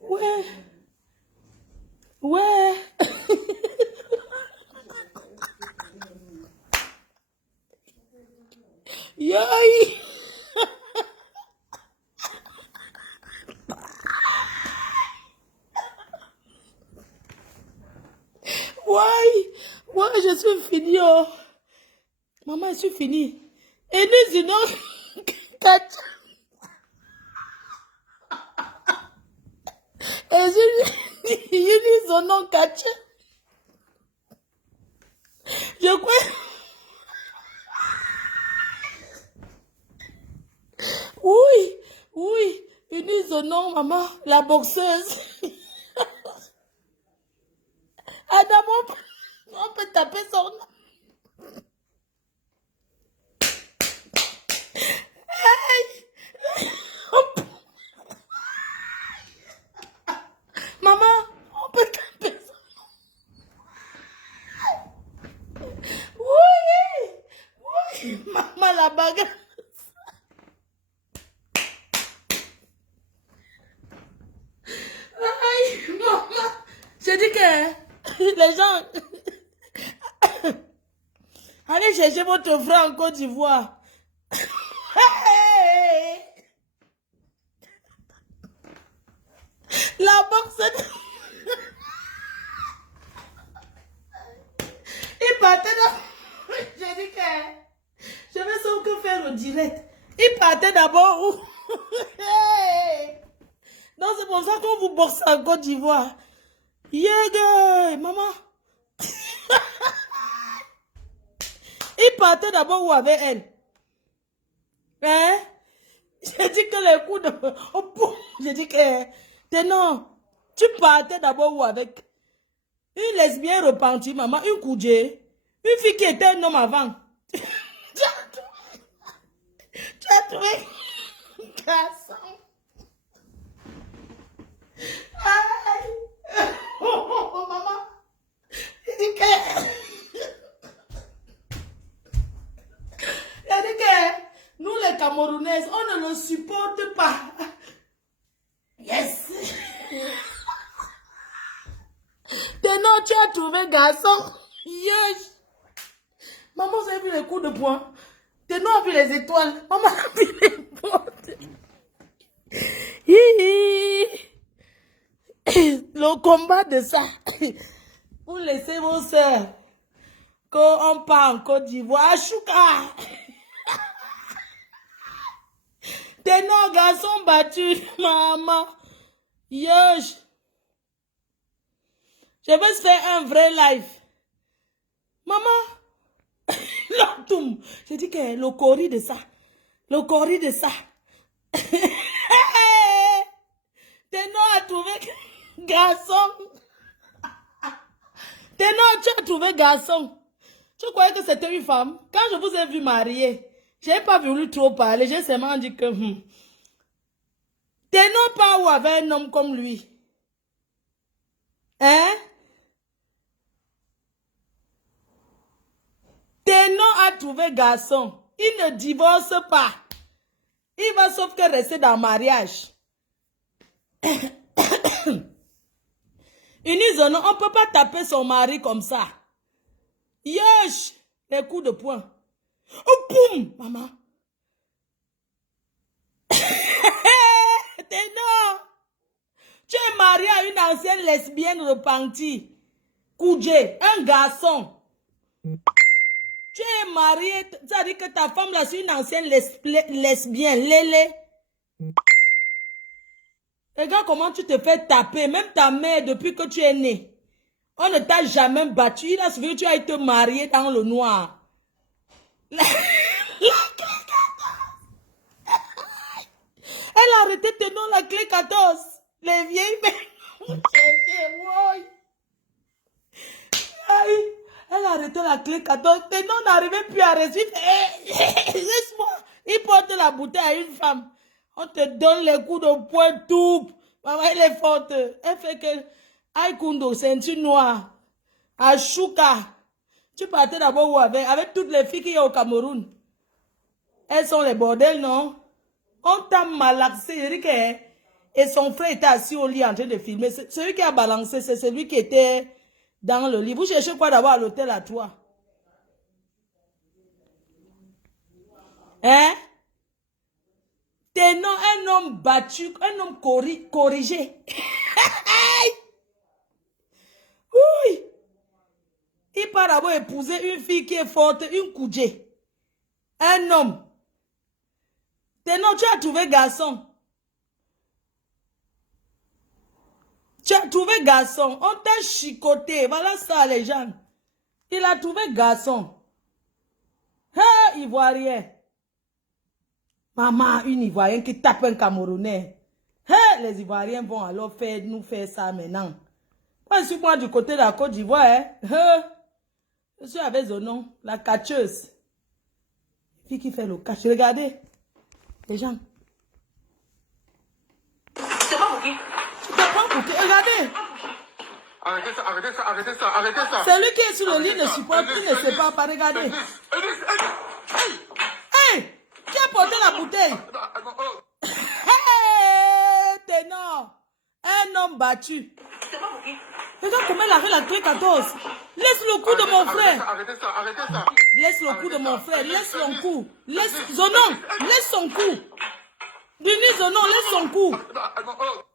Ouais. Ouais. Yoï. Ouais. Ouais, je suis fini. Oh. Maman, je suis fini. Et nous, sinon, quatre. Et je dis son nom, Katia. Je crois. Oui, oui. Il dit son nom, maman, la boxeuse. Adam, on peut taper son nom. Maman, on peut taper son nom. Oui, oui. Maman, la bagarre. Aïe, maman. J'ai dit que les gens... Allez chercher votre frère en Côte d'Ivoire. Hey! La boxe... Il partait dans... J'ai dit que... Je vais sauf que faire au direct. Il partait d'abord où? Hey! Non, c'est pour ça qu'on vous boxe en Côte d'Ivoire. Yeah, maman. Il partait d'abord où avec elle? Hein? J'ai dit que les coups de... Oh, boum. J'ai dit que... Non. Tu partais d'abord où avec? Une lesbienne repentie, maman. Une coudée. Une fille qui était un homme avant. Tu as trouvé garçon. Aïe. Oh, maman. J'ai dit que nous les Camerounaises, on ne le supporte pas. Yes. Non, tu as trouvé garçon. Yes. Maman, vous avez vu les coups de poing. Non, a vu les étoiles. Maman a vu les portes. Le combat de ça. Vous laissez vos soeurs. Quand on part en Côte d'Ivoire, Chouka. Non, garçon battu, maman. Yosh. Je vais se faire un vrai live. Maman. L'automne. Je dis que le cori de ça. Le cori de ça. Ténon a trouvé garçon. Ténon, tu as trouvé garçon. Tu croyais que c'était une femme? Quand je vous ai vu marier, je n'ai pas voulu trop parler. J'ai seulement dit que... Ténon pas ou avec un homme comme lui. Hein? Ténon a trouvé garçon. Il ne divorce pas. Il va sauf que rester dans le mariage. Unisono, on ne peut pas taper son mari comme ça. Yesh! Les coups de poing. Oh, boum! Maman. Non! Tu es marié à une ancienne lesbienne repentie. Koudje, un garçon. Tu es marié, ça dit que ta femme là, c'est une ancienne lesbienne. Lélé. Regarde comment tu te fais taper. Même ta mère, depuis que tu es né. On ne t'a jamais battu. Il a suffi que tu as été marié dans le noir. Elle a arrêté de tenir la clé 14. Les vieilles mères. Elle a arrêté la clé 14. Maintenant, on n'arrivait plus à réussir. Laisse-moi. Il porte la bouteille à une femme. On te donne les coups de poing tout. Maman, elle est forte. Elle fait que Aïkundo, ceinture noire. À Chouka. Tu partais d'abord où avec toutes les filles qui y a au Cameroun. Elles sont les bordels, non? On t'a malaxé. Et son frère était assis au lit en train de filmer. Celui qui a balancé, c'est celui qui était dans le lit. Vous cherchez quoi d'abord à l'hôtel à toi? Hein? T'es non, un homme battu, un homme corrigé. Oui. Il part d'abord épouser une fille qui est forte, une koudjé. Un homme. T'es non, tu as trouvé garçon. Tu as trouvé garçon. On t'a chicoté. Voilà ça, les gens. Il a trouvé garçon. Ah, Ivoirien. Maman, une Ivoirienne qui tape un Camerounais. Ah, les Ivoiriens vont alors nous faire ça maintenant. Moi, je suis moi du côté de la Côte d'Ivoire. Hein. Ah, je suis avec Zonon, la catcheuse. Fille qui fait le catch. Regardez. Les gens. C'est pas pour qui? Tu te prends pour qui? Regardez. Arrêtez ça, arrêtez ça, arrêtez ça, arrêtez ça. Celui qui est sur le lit ne supporte, il ne sait pas. Regardez. Hey! Qui a porté la bouteille? Hey! Ténor! Un homme battu. C'est pas pour qui? Regarde comment il a fait la clé 14. Laisse le coup de mon frère. Arrêtez ça, arrêtez ça. Laisse le coup de mon frère. Laisse son coup. Laisse Zonon. Laisse son coup. Denis Zonon, laisse son coup.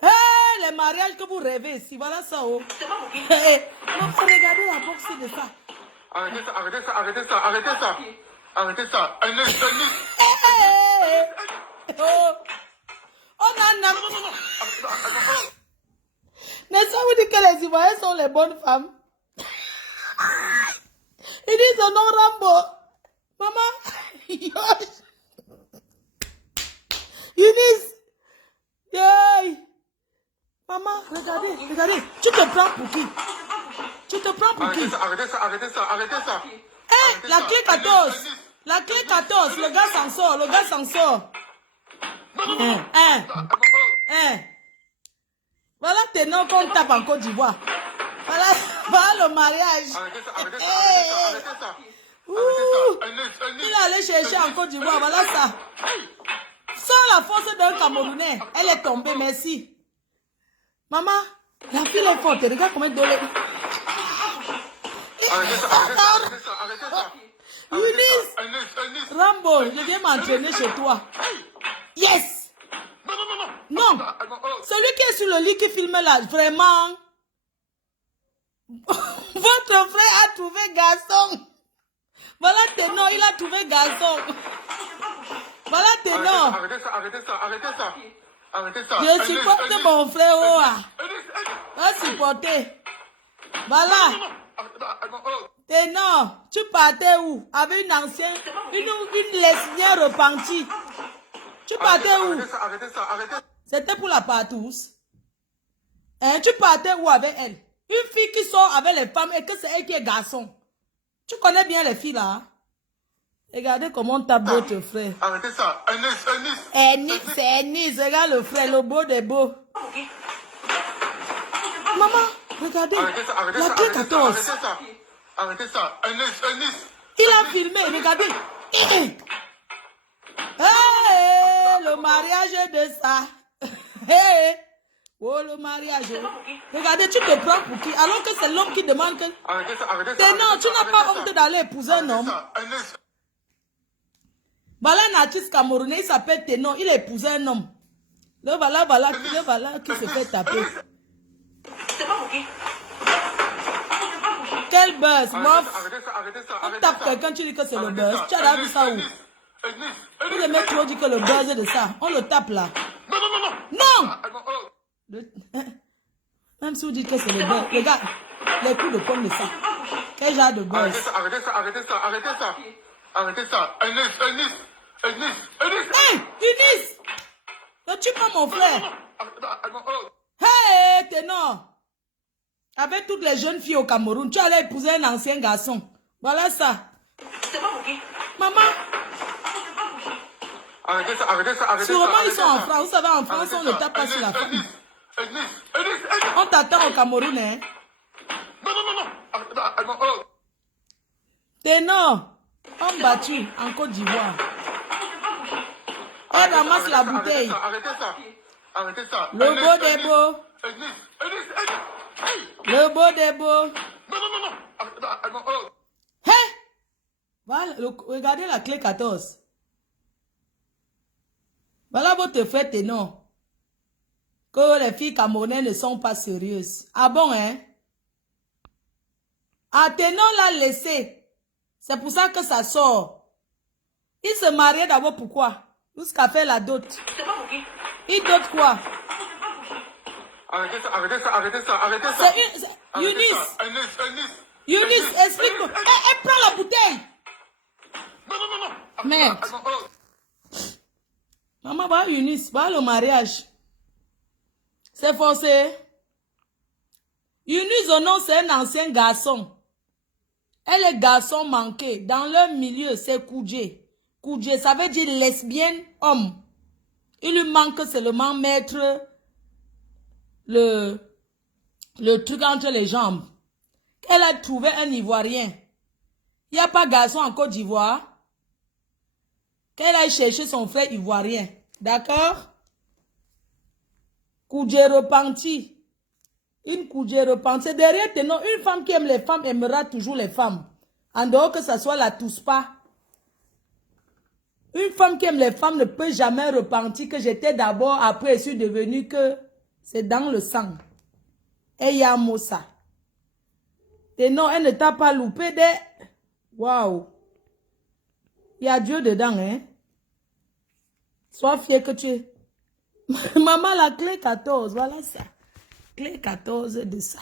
Hey, les mariages que vous rêvez ici. Voilà ça. Oh. C'est pas pour qui? Hey, non, regardez la boxe de ça. Arrêtez ça, arrêtez ça, arrêtez ça, arrêtez ça. Arrêtez ça. Hey, oh. On a n'est-ce pas vous dire que les Ivoiriens sont les bonnes femmes? Ils disent son nom Rambo. Maman. Eunice. Yay. Maman, regardez, regardez. Tu te prends pour qui? Tu te prends pour qui? Arrêtez ça, arrêtez ça, arrêtez ça. Eh, la clé 14. La clé 14. Le gars s'en sort, le gars s'en sort. Voilà tes noms qu'on tape en Côte d'Ivoire. Voilà le mariage. Arrêtez ça, arrêtez ça, arrêtez ça. Il est allé chercher en Côte d'Ivoire, voilà ça. Sans la force d'un Camerounais, elle est tombée, merci. Maman, la fille est forte, regarde comment elle donne. Arrêtez ça, arrêtez ça, arrêtez ça. Eunice, Rambo, je viens m'entraîner chez toi. Yes! Non, celui qui est sur le lit qui filme là, vraiment. Votre frère a trouvé garçon. Voilà tes noms, il a trouvé garçon. Voilà tes noms. Arrêtez ça, arrêtez ça, arrêtez ça. Arrêtez ça. Je supporte mon frère. Va supporter. Voilà. Tes noms, tu partais où? Avec une ancienne, une lesbienne repentie. Tu partais où? Arrêtez ça, arrêtez ça. C'était pour la partouze. Hein, tu partais où avec elle? Une fille qui sort avec les femmes et que c'est elle qui est garçon. Tu connais bien les filles là? Regardez comment on tape votre frère. Arrêtez ça. Ennis, c'est Ennis. Regarde le frère, le beau des beaux. Maman, regardez. La clé 14. Arrêtez ça. Il a filmé, regardez. Hey, le mariage de ça. Hey, oh, le mariage. Regardez, tu te prends pour qui? Alors que c'est l'homme qui demande que... Non, tu n'as pas honte d'aller épouser un homme. Voilà un artiste camerounais, il s'appelle Ténon, il a épousé un homme. Le voilà qui se fait taper. C'est pas pour qui? Quel buzz, mof. On tape quelqu'un, tu dis que c'est le buzz. Tu as vu ça où? Tous les mecs trop dit que le buzz est de ça. On le tape là. Non! Même si vous dites que c'est le buzz. Regarde, les coups de pomme de ça. Quel genre de buzz? Arrêtez ça, arrêtez ça, arrêtez ça. Arrêtez ça. Hey, Eunice! Ne tue pas mon frère. Hey, Ténor! Avec toutes les jeunes filles au Cameroun, tu allais épouser un ancien garçon. Voilà ça. C'est pas pour qui? Maman. Arrêtez ça, arrêtez ça, arrêtez ça. Sûrement ils sont en France. Vous savez, en France, on ne tape pas sur la femme. On t'attend au Cameroun, hein? Ténor, homme battu en Côte d'Ivoire. Elle ramasse la bouteille. Arrêtez ça. Arrêtez ça. Le beau des beaux. Hey. Le beau des beaux. Non. Oh. Hé! Voilà, regardez la clé 14. Voilà votre frère ténor. Que les filles camerounaises ne sont pas sérieuses. Ah bon, hein? Ah, ténor l'a laissé. C'est pour ça que ça sort. Il se mariait d'abord pourquoi? Jusqu'à faire la dot. C'est pas pour qui? Il dote quoi? Arrêtez ça. C'est Eunice, explique-moi. Elle prend la bouteille. Non. Merde. Oh. Maman, va Eunice, va le mariage. C'est forcé. Eunice, au nom, c'est un ancien garçon. Elle est garçon manqué. Dans leur milieu, c'est Koudjé. Koudjé, ça veut dire lesbienne, homme. Il lui manque seulement mettre le truc entre les jambes. Elle a trouvé un Ivoirien. Il n'y a pas garçon en Côte d'Ivoire. Qu'elle a cherché son frère ivoirien. D'accord? Koudjé repenti. Une Koudjé repentie. Derrière tes noms, une femme qui aime les femmes aimera toujours les femmes. En dehors que ce soit la Touspa. Une femme qui aime les femmes ne peut jamais repentir que j'étais d'abord, après je suis devenue que c'est dans le sang. Et y a Mossa. Tes noms, elle ne t'a pas loupé des... Waouh. Il y a Dieu dedans, hein. Sois fier que tu es. Maman, la clé 14, voilà ça. Clé 14 de ça.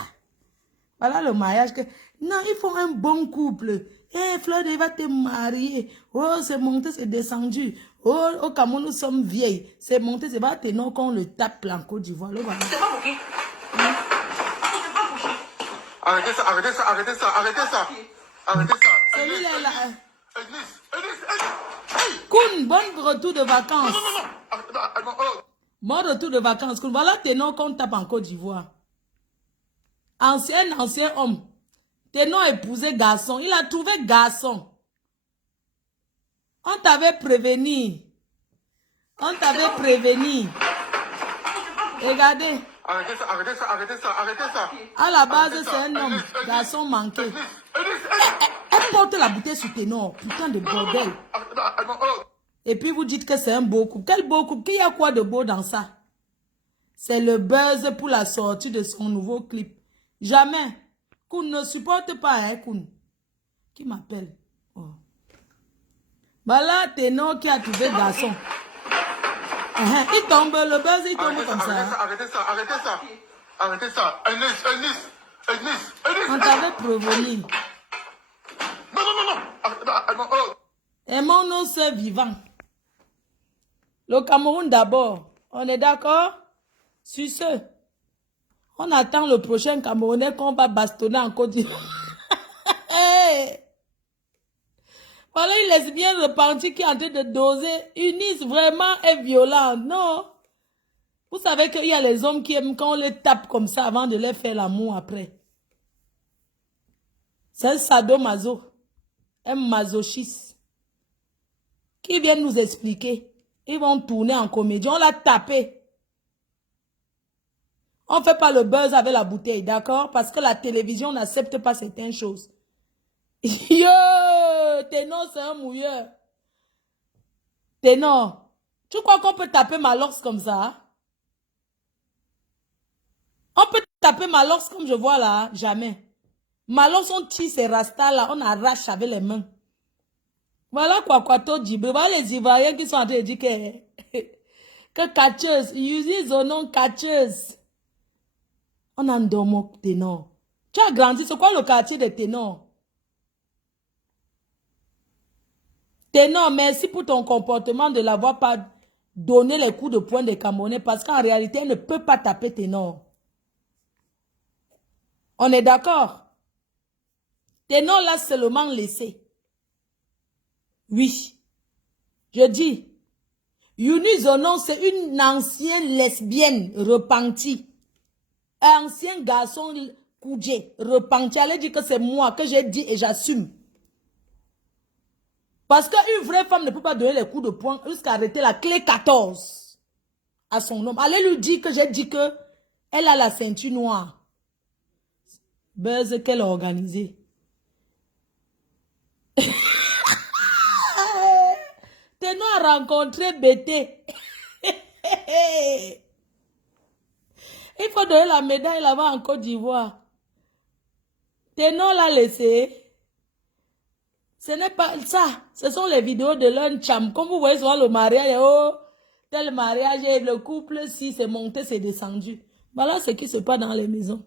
Voilà le mariage que... Non, il faut un bon couple. Eh, Fleur, il va te marier. Oh, c'est monté, c'est descendu. Oh, au Cameroun, nous sommes vieilles. C'est monté, c'est pas tes noms qu'on le tape en Côte d'Ivoire. Voilà. C'est pas pour qui? Arrêtez ça. Celui-là, là. Koun, bon retour de vacances. Non. Oh. Bon retour de vacances. Koun, voilà tes noms qu'on tape en Côte d'Ivoire. Ancien homme. Tes noms épousé garçon. Il a trouvé garçon. On t'avait prévenu. Regardez. Arrêtez ça. À la base, c'est un homme. Garçon manqué. Elle porte la bouteille sur tes noms. Putain de bordel. Oh. Et puis vous dites que c'est un beau couple. Quel beau couple? Qu'il y a quoi de beau dans ça? C'est le buzz pour la sortie de son nouveau clip. Jamais. Koun ne supporte pas, hein, Koun. Qui m'appelle? Oh. Voilà Ténor qui a trouvé garçon. Il tombe, le buzz, il tombe comme ça. Arrêtez ça. Eunice. On t'avait prévenu. Non. Oh. Aimons nos sœurs vivants. Le Cameroun d'abord. On est d'accord? Sur ce, on attend le prochain Camerounais qu'on va bastonner en Côte d'Ivoire. Hey! Voilà une lesbienne repentie qui est en train de doser. Eunice vraiment est violente. Non. Vous savez qu'il y a les hommes qui aiment quand on les tape comme ça avant de les faire l'amour après. C'est un sadomaso. Un masochiste. Qui vient nous expliquer. Ils vont tourner en comédie. On l'a tapé. On ne fait pas le buzz avec la bouteille, d'accord? Parce que la télévision n'accepte pas certaines choses. Yo! Ténor, c'est un mouilleur. Ténor, tu crois qu'on peut taper Malox comme ça? On peut taper Malox comme je vois là? Jamais. Malox, on tire ces rastas là, on arrache avec les mains. Voilà quoi toi dit. Voilà les Ivoiriens qui sont en train de dire que catcheuse, ils utilisent son nom catcheuse. On a un domo Ténor. Tu as grandi, c'est quoi le quartier de Ténor? Ténor, merci pour ton comportement de l'avoir pas donné les coups de poing des Camerounais parce qu'en réalité, elle ne peut pas taper Ténor. On est d'accord? Ténor l'a seulement laissé. Oui. Je dis, Eunice Onon, c'est une ancienne lesbienne repentie. Un ancien garçon Koudjé repenti. Elle dit que c'est moi que j'ai dit et j'assume. Parce qu'une vraie femme ne peut pas donner les coups de poing jusqu'à arrêter la clé 14. à son homme. Allez lui dire que j'ai dit que elle a la ceinture noire. Buzz qu'elle a organisé. Ténor a rencontré Bété. Il faut donner la médaille là-bas en Côte d'Ivoire. Ténor l'a laissé. Ce n'est pas ça. Ce sont les vidéos de l'Uncham. Comme vous voyez sur le mariage, oh, tel mariage, le couple, si c'est monté, c'est descendu. Voilà ce qui se passe dans les maisons.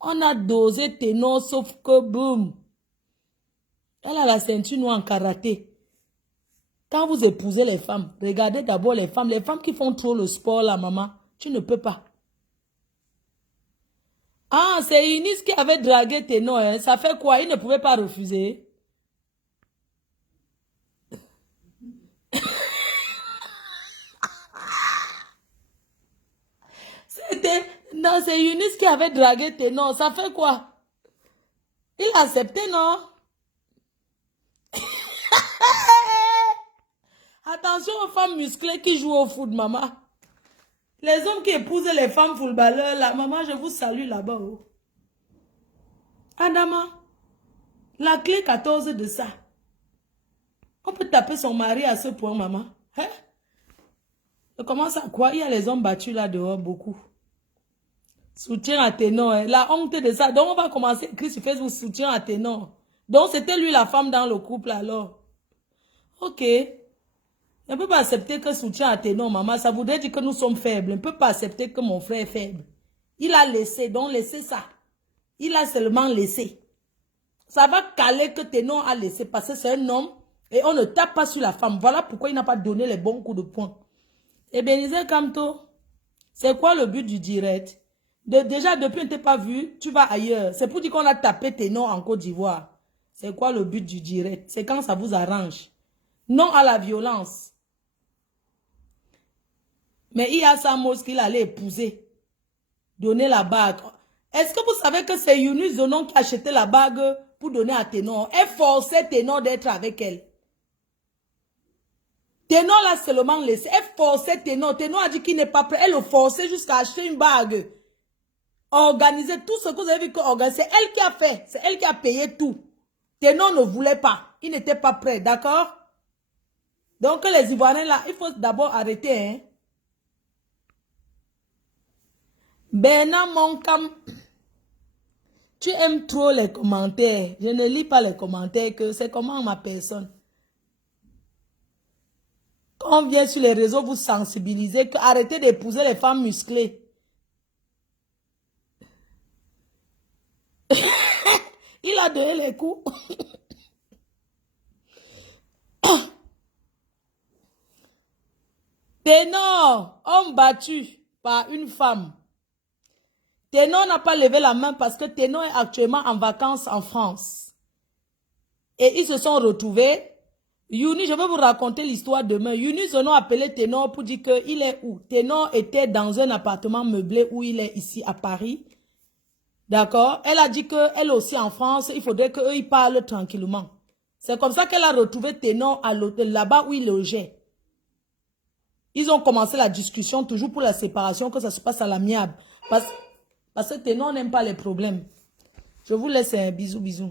On a dosé Ténor, sauf que boum. Elle a la ceinture noire en karaté. Quand vous épousez les femmes, regardez d'abord les femmes qui font trop le sport là, maman. Tu ne peux pas. Ah, c'est Eunice qui avait dragué Ténor. Hein. Ça fait quoi? Il ne pouvait pas refuser. Non, c'est Eunice qui avait dragué Ténor. Ça fait quoi? Il a accepté, non? Attention aux femmes musclées qui jouent au foot, maman. Les hommes qui épousent les femmes footballeurs, là, maman, je vous salue là-bas. Oh. Adama, la clé 14 de ça. On peut taper son mari à ce point, maman. Hein? Je commence à croire, il y a les hommes battus là dehors, beaucoup. Soutien à Ténor, hein? La honte de ça. Donc, on va commencer à écrire sur Facebook, soutien à Ténor. Donc, c'était lui la femme dans le couple, alors. Ok. On ne peut pas accepter que soutien à Ténor, maman. Ça voudrait dire que nous sommes faibles. On ne peut pas accepter que mon frère est faible. Il a laissé, donc laissez ça. Il a seulement laissé. Ça va caler que Ténor a laissé parce que c'est un homme et on ne tape pas sur la femme. Voilà pourquoi il n'a pas donné les bons coups de poing. Ebenezer Kamto, c'est quoi le but du direct? Déjà, depuis on ne t'a pas vu, tu vas ailleurs. C'est pour dire qu'on a tapé Ténor en Côte d'Ivoire. C'est quoi le but du direct? C'est quand ça vous arrange. Non à la violence. Mais il y a Samos qu'il allait épouser. Donner la bague. Est-ce que vous savez que c'est Eunice Zonon qui a acheté la bague pour donner à Ténor? Elle forçait Ténor d'être avec elle. Ténor l'a seulement laissé. Elle forçait Ténor. Ténor a dit qu'il n'est pas prêt. Elle le forçait jusqu'à acheter une bague. Organiser tout ce que vous avez vu qu'organiser. C'est elle qui a fait. C'est elle qui a payé tout. Ténor ne voulait pas. Il n'était pas prêt. D'accord? Donc les Ivoiriens là, il faut d'abord arrêter. Hein? Bernard Moncam, tu aimes trop les commentaires. Je ne lis pas les commentaires, que c'est comment ma personne. Quand on vient sur les réseaux, vous sensibilisez, que arrêtez d'épouser les femmes musclées. Il a donné les coups. Ténor, homme battu par une femme. Ténor n'a pas levé la main parce que Ténor est actuellement en vacances en France. Et ils se sont retrouvés. Youni, je vais vous raconter l'histoire demain. Youni, ils ont appelé Ténor pour dire qu'il est où? Ténor était dans un appartement meublé où il est ici à Paris. D'accord? Elle a dit qu'elle aussi en France, il faudrait qu'eux ils parlent tranquillement. C'est comme ça qu'elle a retrouvé Ténor à l'hôtel là-bas où il logeait. Ils ont commencé la discussion toujours pour la séparation, que ça se passe à l'amiable. Parce que Ténor n'aime pas les problèmes. Je vous laisse un bisou, bisou.